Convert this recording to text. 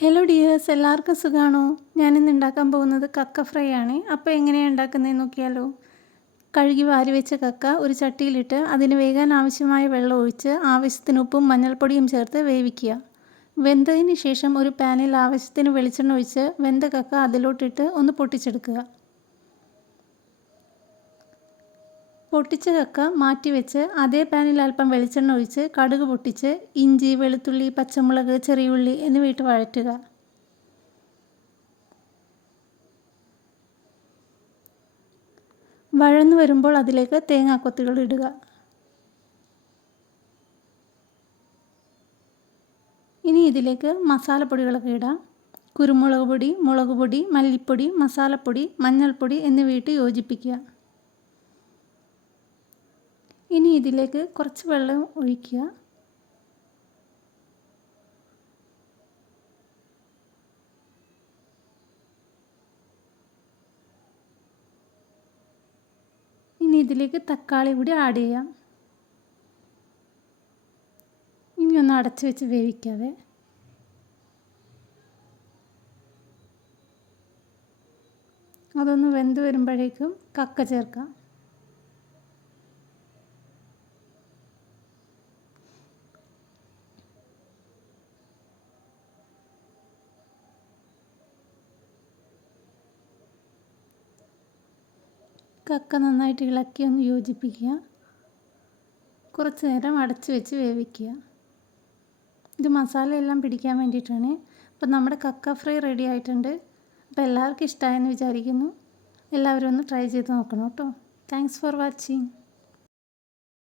Hello dears, എല്ലാവർക്കും സുഖമാണോ? ഞാനിന്ന് ഉണ്ടാക്കാൻ പോകുന്നത് കക്ക ഫ്രൈ ആണ്. അപ്പോൾ എങ്ങനെയാണ് ഉണ്ടാക്കുന്നതെന്ന് നോക്കിയാലോ. കഴുകി വാരി വെച്ച കക്ക ഒരു ചട്ടിയിലിട്ട് അതിന് വേകാൻ ആവശ്യമായ വെള്ളം ഒഴിച്ച് ആവശ്യത്തിന് ഉപ്പും മഞ്ഞൾപ്പൊടിയും ചേർത്ത് വേവിക്കുക. വെന്തതിന് ശേഷം ഒരു പാനിൽ ആവശ്യത്തിന് വെളിച്ചെണ്ണ ഒഴിച്ച് വെന്ത കക്ക അതിലോട്ടിട്ട് ഒന്ന് പൊട്ടിച്ചെടുക്കുക. പൊട്ടിച്ച കക്ക മാറ്റി വെച്ച് അതേ പാനിൽ അല്പം വെളിച്ചെണ്ണ ഒഴിച്ച് കടുക് പൊട്ടിച്ച് ഇഞ്ചി, വെളുത്തുള്ളി, പച്ചമുളക്, ചെറിയുള്ളി എന്നിവ ഇട്ട് വഴറ്റുക. വഴന്നു വരുമ്പോൾ അതിലേക്ക് തേങ്ങാക്കൊത്തുകൾ ഇടുക. ഇനി ഇതിലേക്ക് മസാലപ്പൊടികളൊക്കെ ഇടാം. കുരുമുളക് പൊടി, മുളക് പൊടി, മല്ലിപ്പൊടി, മസാലപ്പൊടി, മഞ്ഞൾപ്പൊടി എന്നിവ ഇട്ട് യോജിപ്പിക്കുക. ഇനി ഇതിലേക്ക് കുറച്ച് വെള്ളം ഒഴിക്കുക. ഇനി ഇതിലേക്ക് തക്കാളി കൂടി ആഡ് ചെയ്യാം. ഇനി ഒന്ന് അടച്ചു വെച്ച് വേവിക്കാതെ. അതൊന്ന് വെന്ത് വരുമ്പോഴേക്കും കക്ക ചേർക്കാം. കക്ക നന്നായിട്ട് ഇളക്കി ഒന്ന് യോജിപ്പിക്കുക. കുറച്ച് നേരം അടച്ചു വെച്ച് വേവിക്കുക. ഇത് മസാലയെല്ലാം പിടിക്കാൻ വേണ്ടിയിട്ടാണ്. അപ്പോൾ നമ്മുടെ കക്ക ഫ്രൈ റെഡി ആയിട്ടുണ്ട്. അപ്പോൾ എല്ലാവർക്കും ഇഷ്ടമായെന്ന് വിചാരിക്കുന്നു. എല്ലാവരും ഒന്ന് ട്രൈ ചെയ്ത് നോക്കണം കേട്ടോ. Thanks for watching.